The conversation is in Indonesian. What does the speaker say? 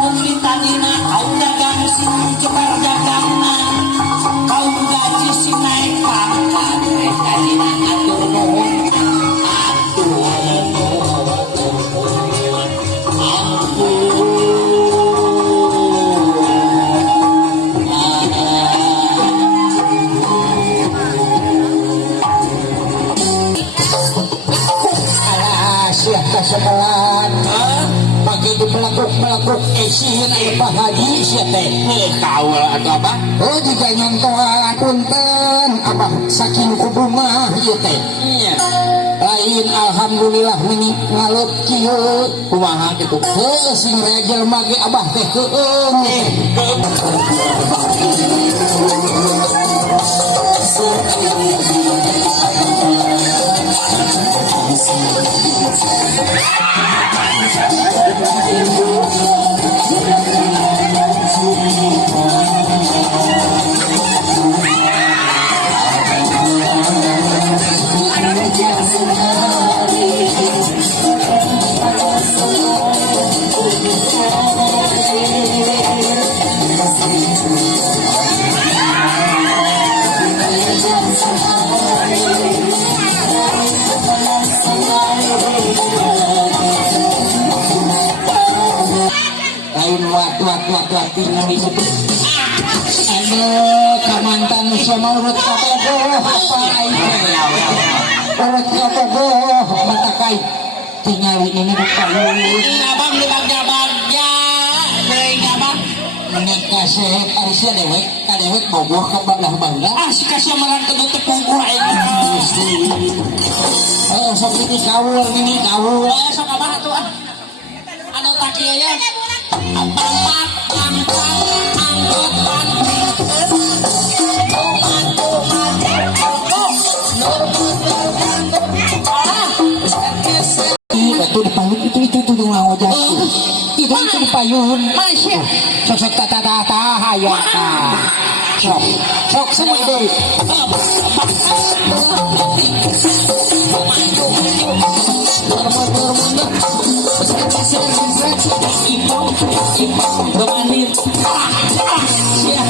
kumita dina kau dagang sing jebar dagangna kau gaji si naik pangkat mereka dina ngatur nuhun sebelan bagi di pelakuk isian ayo Pak Haji siate kawal atau apa? Oh jika nyontohan punten abah saking kubunga ieu teh Iya. lain alhamdulillah meni ngalot kieu Kumaha kitu? heuh sing rejel mage abah teh keung wat tinggal di situ. Aduh, kamantan sama urut kabogoh apa aja? Urut kabogoh mata kai. Tinggal ini bukan Abang lu bagja-bagja, beuing abang. Menek kasih Arisya dewek, kadewek bogoh ka bangga. Ah si kasih malan kudu tepung aing. Oh, sok ini kawul. Sok abang atuh ah. Anu tak kieu ya. Pampat angkot itu dipayun itu ngawajak itu dipayun sok tata hayo sok semua itu Siap.